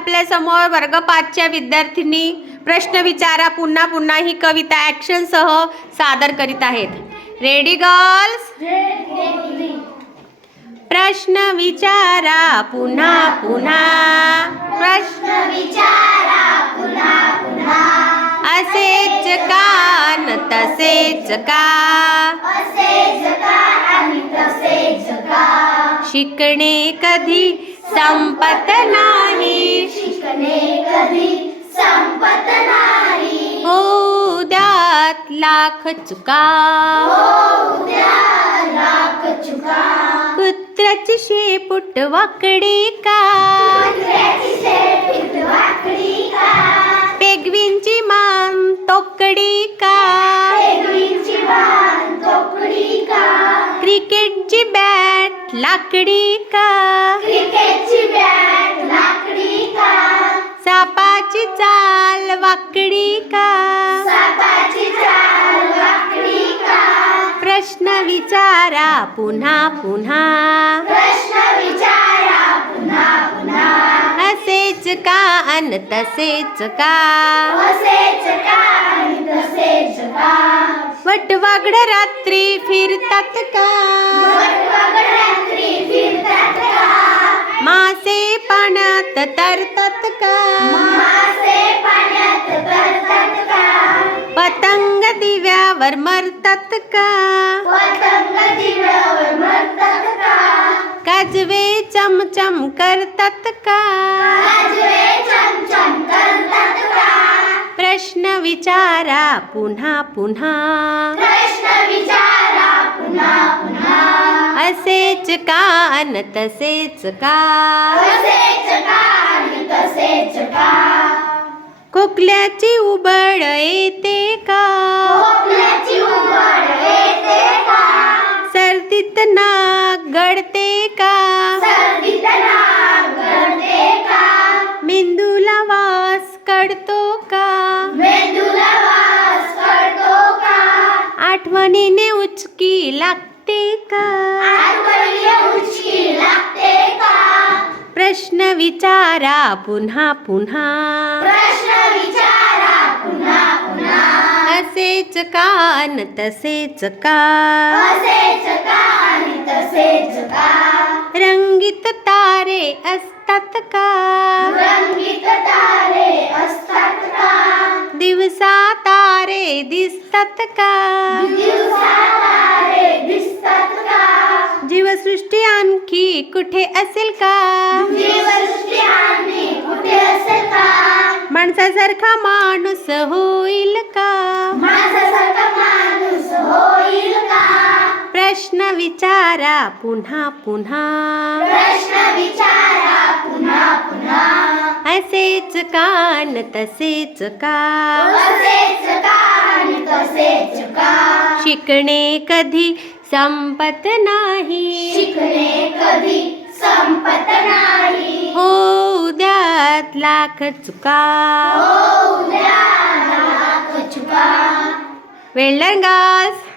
आपल्यासमोर वर्ग पाचच्या विद्यार्थिनी प्रश्न विचारा पुन्हा पुन्हा ही कविता ऍक्शन सह सादर करीत आहेत. रेडी गर्ल्स प्रश्न विचारा पुन्हा पुन्हा. प्रश्न विचारा पुन्हा पुन्हा. असेच का न तसेच का? असेच का आणि तसेच का? शिकणे कधी संपत नाही. शिकणे कधी संपत नाही. होऊ द्यात लाख चुका. उद्या लाख चुका. कुत्र्याची शेपूट वाकडी का? कुत्र्याची शेपीट वाकडी का? पेगवींची मान तोकडी का? क्रिकेटची बॅट लाकडी का? क्रिकेटची बॅट लाकडी का? सापाची चाल वाकडी का? सापाची चाल वाकडी का? प्रश्न विचारा पुन्हा पुन्हा. प्रश्न विचारा पुन्हा पुन्हा. असेच का अन तसेच का? असेच का आणि तसेच का वटवागड रात्री फिरतात का? मासे पाण्यात तरतात का? मासे पाण्यात तरतात का? पतंग दिव्यावर मरतात का? पतंग दिव्यावर मरतात का? काजवे चमचम करतात का काजवे चमचम करतात का प्रश्न विचारा पुन्हा पुन्हा. प्रश्न विचारा पुन्हा पुन्हा. असेच का अन तसेच का. असेच का आणि तसेच का. खोकल्याची उबळ येते का. खोकल्याची उघड येते का. सर्दीत नाक गळते का. सर्दीत नाक गळते का. मेंदूला वास कळतो का मेंदूला वास कळतो का आठवणीने उचकी लागते का? आठवणी उचकी लागते का? प्रश्न विचारा पुन्हा पुन्हा. प्रश्न विचारा पुन्हा पुन्हा. असेच का अन तसेच का? असेच का आणि तसेच का? रंगीत तारे असतात का? तारे दिसतात का? जीवसृष्टी आणखी कुठे असेल का? माणसासारखा माणूस होईल का? प्रश्न विचारा पुन्हा पुन्हा. प्रश्न विचारा पुन्हा पुन्हा. असेच का न तसेच का शिकणे कधी संपत नाही. शिकणे कधी संपत नाही. होऊ द्यात लाख चुका. होऊ द्या लाख चुका. वेळ गास